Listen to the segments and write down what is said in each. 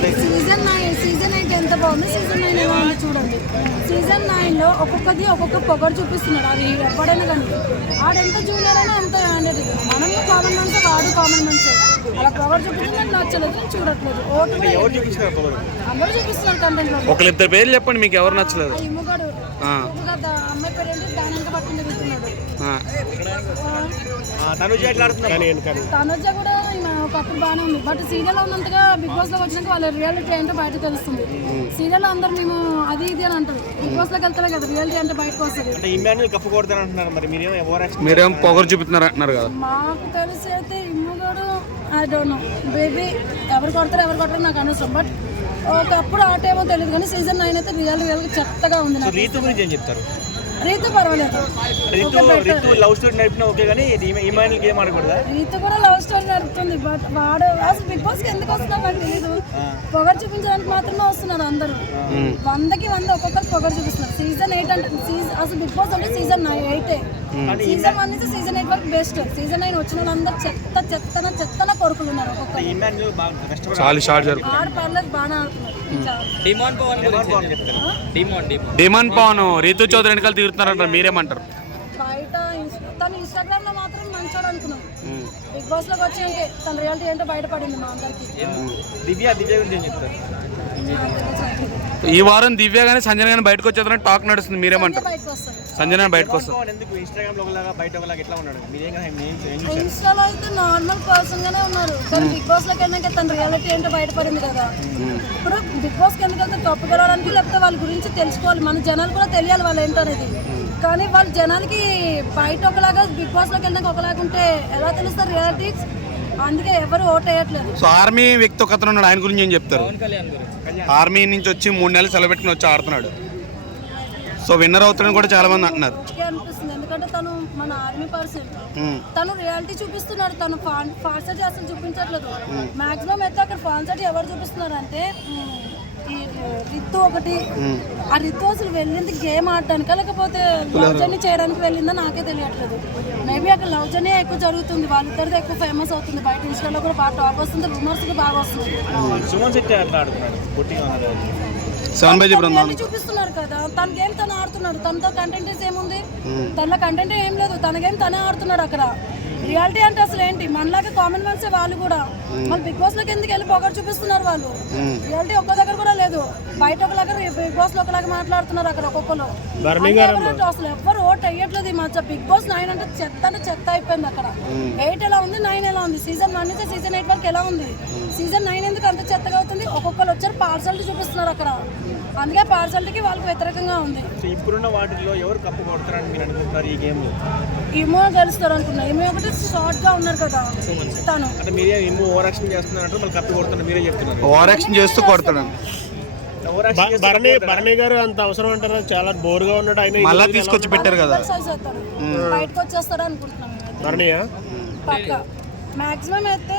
Season 8 ఎంత బాగుంది, season 9 ఎలా ఉంది చూడండి. సీజన్ 9లో ఒక్కొక్కది ఒక్కొక్క పొగరు చూపిస్తున్నాడు. అది ఎవడైనా కానీ ఆడెంత జూనియర్ అయినా ఎంత హ్యాండెడ్. మనం కామన్ మనిషి, వాడు కామన్ మనిషి. అలా పొగరు చూపించింది నాకు నచ్చలేదు, నేను చూడట్లేదు. అందరూ చూపిస్తున్నారు కంటెంట్ లో. ఒకరిద్దరు పేర్లు చెప్పండి మీకు ఎవరు నచ్చలేదు. ఇమ్మగాడు అమ్మాయి పేరు ఏంటి, దాని వెనక పట్టుకుని తిరుగుతున్నాడు. తనుజ కూడా ఒకప్పుడు బాగానే ఉంది, బట్ సీరియల్ ఉన్నంతగా బిగ్ బాస్ లోకి వచ్చినాక వాళ్ళ రియాలిటీ ఏంటో బయట తెలుస్తుంది. సీరియల్ అందరూ మేము అది ఇది అని అంటారు, బిగ్ బాస్ లోకి వెళ్తారే కదా రియాలిటీ అంటే బయటకు వస్తుంది. మీరేం పొగరు చూపుతున్నారు అంటున్నారు కదా. మాకు తెలిసి అయితే ఇమ్మగాడు ఐ డోంట్ నో బేబీ ఎవరు కొడతారో నాకు అనవసరం. బట్ ఒకప్పుడు ఆ టైమో తెలియదు కానీ సీజన్ 9 అయితే రియల్గా చెత్తగా ఉంది. రీతు పర్వాలేదు, రీతు లవ్ స్టోరీ నడిపినా ఓకే కానీ గేమ్ ఆడకూడదా? రీతు కూడా లవ్ స్టోరీ నడుపుతుంది. బట్ వాడు అసలు బిగ్ బాస్ కి ఎందుకు వస్తున్నారు నాకు తెలియదు. పొగరు చూపించడానికి మాత్రమే వస్తున్నారు అందరూ. 100కి 100 ఒక్కొక్కరు పొగరు చూపిస్తున్నారు. సీజన్ 8 అంటే అసలు బిగ్ బాస్ అంటే సీజన్ 8. సీజన్ 1 నుంచి సీజన్ 8 వరకు బెస్ట్. సీజన్ 9 వచ్చిన వాళ్ళందరూ చెత్తన కొడుకులు ఉన్నారు. ఒక్కొక్కరు ఆడు పర్లేదు బాగానే ఆడుతున్నారు. డిమాండ్ పవన్ రీతు చౌదరి వెనకాల తిరుగుతున్నారంటారు, మీరేమంటారు? బయట తను ఇన్స్టాగ్రామ్ లో మాత్రం మంచోడు అనుకున్నాం. బిగ్ బాస్ లోకి వచ్చి తన రియాలిటీ ఏంటో బయటపడింది మా అందరికి. ఈ వారం దివ్య గానీ సంజన గానీ బయటకు వచ్చేదని టాక్ నడుస్తుంది, మీరేమంటారు? సంజన బయటకు వస్తారు. ఇన్స్టాలో అయితే నార్మల్ పర్సన్ గానే ఉన్నారు, కానీ బిగ్ బాస్ లోకి వెళ్ళాక తన రియాలిటీ ఏంటో బయటపడింది కదా. ఇప్పుడు బిగ్ బాస్ కి ఎందుకు వెళ్తే తప్పు గెలవడానికి, లేకపోతే వాళ్ళ గురించి తెలుసుకోవాలి, మన జనాలు కూడా తెలియాలి వాళ్ళు ఏంటో అనేది. కానీ వాళ్ళ జనాలకి బయట ఒకలాగా బిగ్ బాస్ లోకి వెళ్ళాక ఒకలాగా ఉంటే ఎలా తెలుస్తారు రియాలిటీ? అందుకే ఎవరు ఓట్ వేయట్లేదు. సో ఆర్మీ వ్యక్తి ఒక అతను ఉన్నాడు, ఆయన గురించి ఏం చెప్తారు? ఆర్మీ నుంచి వచ్చి 3 నెలలు సెలవు పెట్టుకుని వచ్చి ఆడుతున్నాడు. సో విన్నర్ అవుతాడని కూడా చాలా మంది అంటున్నారు. అనిపిస్తుంది ఎందుకంటే తను మన ఆర్మీ పర్సన్, తను రియాలిటీ చూపిస్తున్నాడు. తను ఫాల్సిటీ అసలు చూపించట్లేదు. మాక్సిమం అయితే అక్కడ ఫాల్సిటీ ఎవరు చూపిస్తున్నారు అంటే ఈ రితు ఒకటి. ఆ రితు అసలు వెళ్ళింది గేమ్ ఆడటానికా లేకపోతే లవ్ జర్నీ చేయడానికి వెళ్ళిందా నాకే తెలియట్లేదు. మేబీ అక్కడ లవ్ జర్నీ ఎక్కువ జరుగుతుంది, వాళ్ళిద్దరిది ఎక్కువ ఫేమస్ అవుతుంది. బయట ఇన్స్టాలో కూడా బాగా టాప్ వస్తుంది, రూమర్స్ కూడా బాగా వస్తుంది. చూపిస్తున్నారు కదా, తన గేమ్ తను ఆడుతున్నాడు. తనతో కంటెంట్ ఏముంది, తన కంటెంట్ ఏం లేదు, తన గేమ్ తనే ఆడుతున్నాడు. అక్కడ రియాలిటీ అంటే అసలు ఏంటి, మనలాగా కామన్ మనిషే వాళ్ళు కూడా. వాళ్ళు బిగ్ బాస్ లోకి ఎందుకు వెళ్ళి పొగరు చూపిస్తున్నారు? వాళ్ళు రియాలిటీ ఒక్క దగ్గర కూడా లేదు. బయట ఒకలాగా బిగ్ బాస్ లో ఒకలాగా మాట్లాడుతున్నారు. అక్కడ ఒక్కొక్కరు అసలు ఎవ్వరు ఓట్ అయ్యట్లేదు. ఈ మధ్య బిగ్ బాస్ 9 అంటే చెత్త అయిపోయింది. అక్కడ 8 ఎలా ఉంది, 9 ఎలా ఉంది, సీజన్ 1 నుంచి సీజన్ 8 వరకు ఎలా ఉంది, సీజన్ 9 ఎందుకు అంత చెత్తగా అవుతుంది? ఒక్కొక్కరు వచ్చారు పార్సాలిటీ చూపిస్తున్నారు అక్కడ. అందుకే పార్సాలిటీకి వాళ్ళకి వ్యతిరేకంగా ఉంది. ఇప్పుడున్న వాటిలో ఎవరు కప్పు కొడతారని మీరు అనుకుంటారు ఈ గేమ్ లో? ఏమో గెలుస్తారు అనుకున్నా. ఏమో ఒకటి షార్ట్ గా ఉన్నారు కదా తను. అంటే మీరే ఏమో ఓవర్ యాక్షన్ చేస్తున్నారంటే మళ్ళీ కప్పు కొడుతున్నారు, మీరే చెప్తున్నారు. ఓవర్ యాక్షన్ చేస్తూ కొడతాడు. భరణి గారు అంత అవసరం అంటారా? చాలా బోర్ గా ఉన్నాడు ఆయన, మళ్ళీ తీసుకొచ్చి పెట్టారు కదా. బయటకు వచ్చేస్తాడు అనుకుంటున్నాను. భరణియా పక్క మాక్సిమం అయితే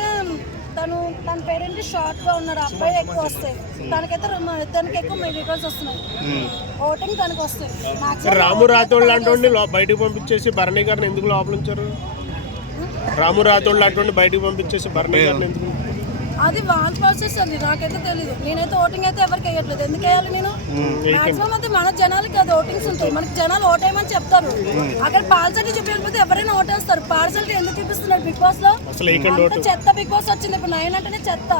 తన పేరెంట్ షార్ట్ గా ఉన్నారు. అబ్బాయి ఎక్కువ వస్తాయి తనకైతే, తనకి ఎక్కువ మెడికల్స్ వస్తున్నాయి. ఓటింగ్ తనకు వస్తాయి. రాము రాథోడ్ లాంటి బయటకు పంపించేసి భరణి గారిని ఎందుకు లోపల ఉంచారు? రాము రాథోడ్ లాంటి బయటకు పంపించేసి భరణి గారిని ఎందుకు? అది వాళ్ళ ప్రాసెస్ అండి, నాకైతే తెలీదు. నేనైతే ఓటింగ్ అయితే ఎవరికి వేయట్లేదు. ఎందుకు వేయాలి నేను? మాక్సిమం అయితే మన జనాలకి అది ఓటింగ్స్ ఉంటాయి. మనకి జనాలు ఓటేయమని చెప్తారు. అక్కడ పార్సాలిటీ చూపించకపోతే ఎవరైనా ఓటేస్తారు. పార్సాలిటీ ఎందుకు చూపిస్తున్నారు బిగ్ బాస్ లో? చెత్త బిగ్ బాస్ వచ్చింది ఇప్పుడు. 9 అంటేనే చెత్త.